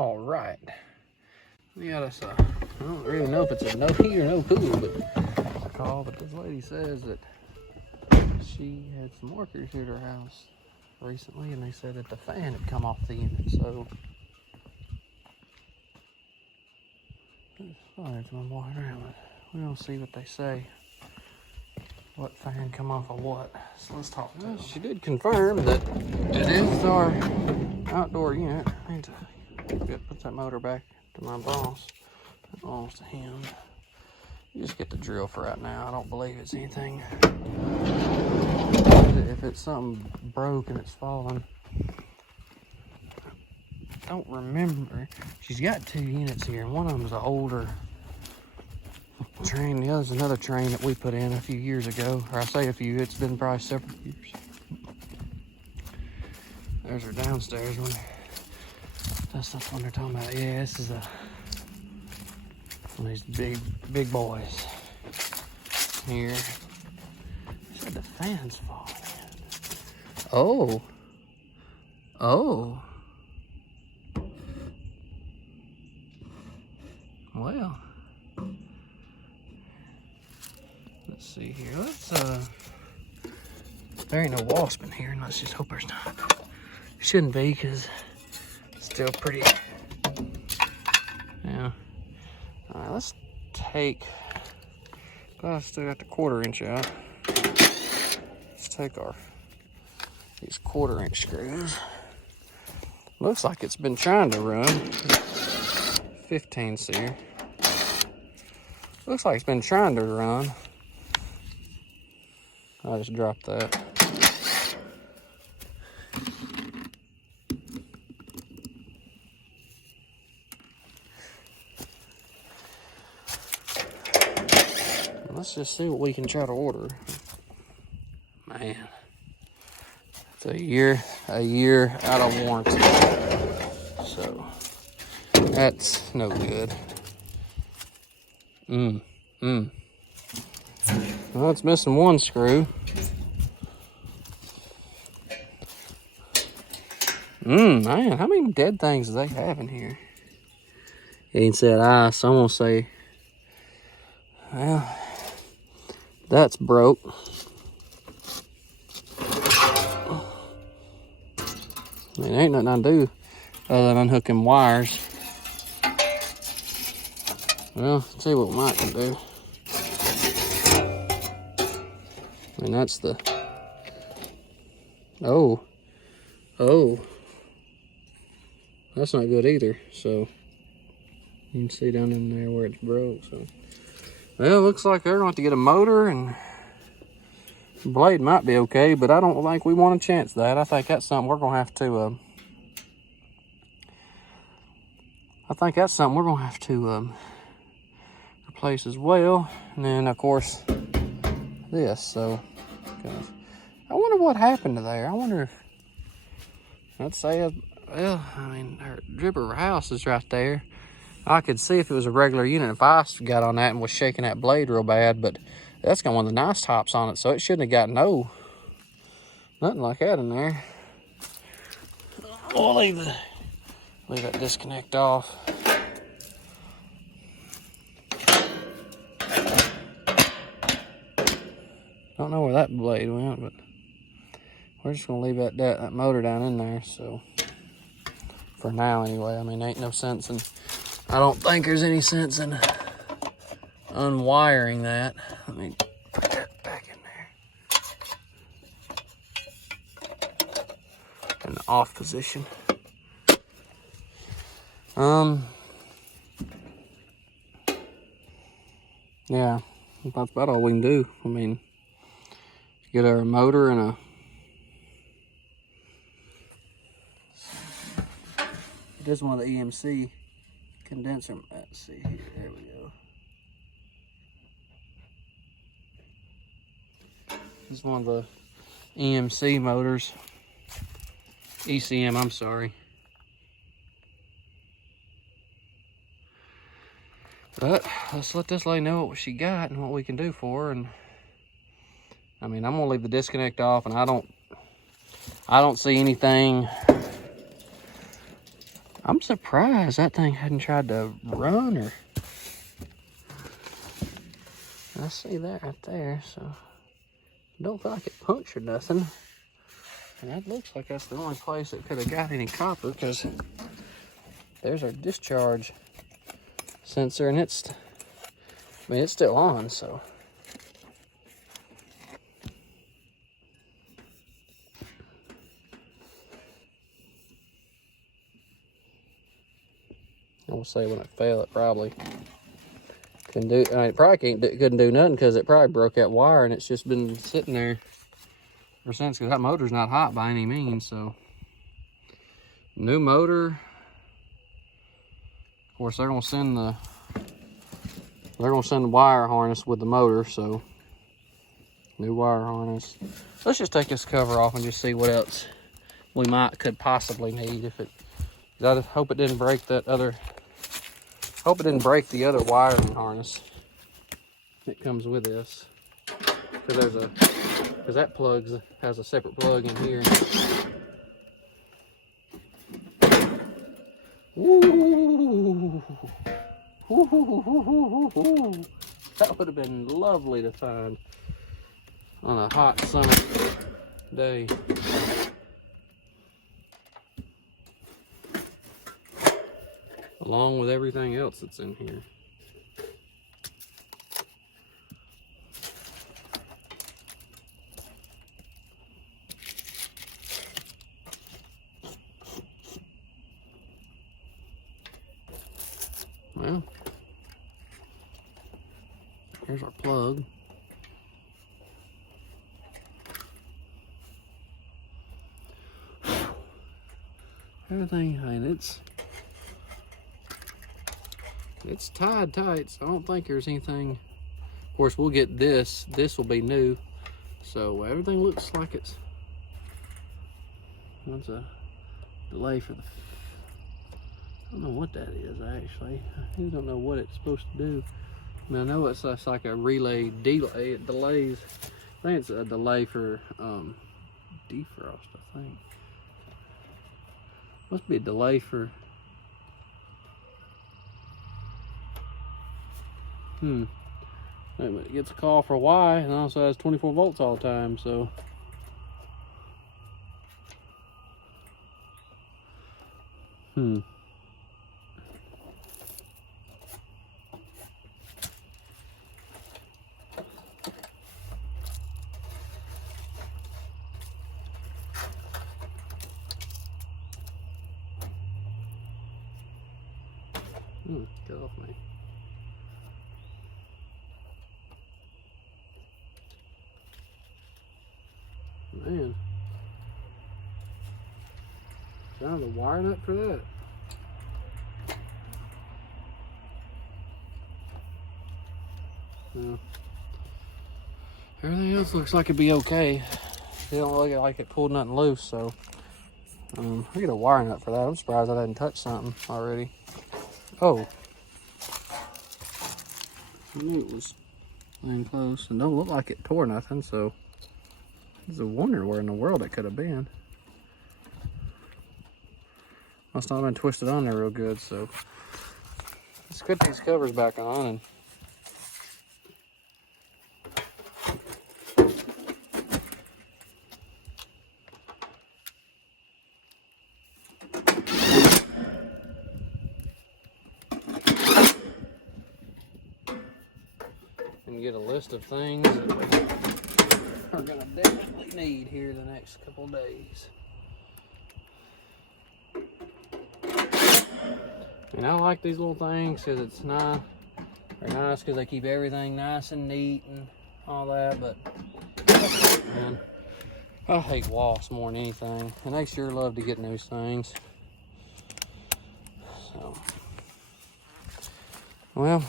All right. We got us I don't really know if it's a no heat or no cool, but this lady says that she had some workers here at her house recently, and they said that the fan had come off the unit, so sorry, I'm walking around, but we're gonna see what they say. What fan come off of what? So let's talk to them. She did confirm that it is our outdoor unit. I need to put that motor back to my boss. That belongs to him. You just get the drill for right now. I don't believe it's anything. If it's something broke and it's falling, I don't remember. She's got 2 units here, and one of them's an older Trane. The other's another Trane that we put in a few years ago. Or I say a few, it's been probably several years. There's her downstairs one. That's not the one they're talking about. Yeah, this is one of these big boys here. Said the fan's falling in. Oh. Well. Let's see here. There ain't no wasp in here, and let's just hope there's not. It shouldn't be, because it's still pretty. Yeah. All right, let's take. I still got the 1/4 inch out. Let's take these 1/4 inch screws. Looks like it's been trying to run. 15 seer. Looks like it's been trying to run. I just dropped that. Let's just see what we can try to order. Man, it's a year out of warranty. So that's no good. Well, it's missing one screw. Man, how many dead things do they have in here? Ain't said ice. I'm gonna say, well, that's broke. I mean, ain't nothing I can do other than unhooking wires. Well, let's see what Mike can do. I mean, that's the... Oh. That's not good either. So, you can see down in there where it's broke. So, well, it looks like they're going to have to get a motor, and the blade might be okay, but I don't think we want to chance that. I think that's something we're going to have to... replace as well. And then, of course, this. So, I wonder what happened to there. I wonder if, let's say, well, I mean, her dripper house is right there. I could see if it was a regular unit, if I got on that and was shaking that blade real bad, but that's got one of the nice tops on it, so it shouldn't have got nothing like that in there. We'll leave that disconnect off. Don't know where that blade went, but we're just gonna leave that motor down in there. So for now, anyway. I mean, ain't no sense in. I don't think there's any sense in unwiring that. Let me put that back in there in the off position. Yeah, that's about all we can do. I mean, get our motor and this is one of the EMC condenser. Let's see here. There we go. This is one of the EMC motors. ECM, I'm sorry. But let's let this lady know what she got and what we can do for her. And I mean, I'm gonna leave the disconnect off, and I don't see anything. I'm surprised that thing hadn't tried to run or... I see that right there, so... Don't feel like it punctured nothing. And that looks like that's the only place that could have got any copper, because there's our discharge sensor, and it's still on, so. I will say when it fell, it probably couldn't do, it probably couldn't do nothing, because it probably broke that wire, and it's just been sitting there ever since, because that motor's not hot by any means. So new motor. Of course, they're gonna send the wire harness with the motor, so new wire harness. Let's just take this cover off and just see what else we could possibly need. If it, I hope it didn't break that other. Hope it didn't break the other wiring harness that comes with this, because that has a separate plug in here. Ooh. Ooh. That would have been lovely to find on a hot summer day. Along with everything else that's in here. Well, here's our plug. Everything, I mean, it's tied tight, so I don't think there's anything. Of course, we'll get this. This will be new, so everything looks like it's. What's a delay for the? I don't know what that is actually. I don't know what it's supposed to do. I mean, I know it's like a relay delay. It delays. I think it's a delay for defrost. I think must be a delay for. It gets a call for Y, and also has 24 volts all the time. So. Get off me. Man. Do I have the wire nut for that? No. Everything else looks like it'd be okay. It don't look like it pulled nothing loose, so I get a wire nut for that. I'm surprised I didn't touch something already. Oh. I knew it was laying close, and don't look like it tore nothing, so it's a wonder where in the world it could have been. Must not have been twisted on there real good, so let's get these covers back on and get a list of things that we are going to definitely need here the next couple of days. And I like these little things because it's nice. They're nice because they keep everything nice and neat and all that, but man, I hate wasps more than anything, and they sure love to get in those things. So, well,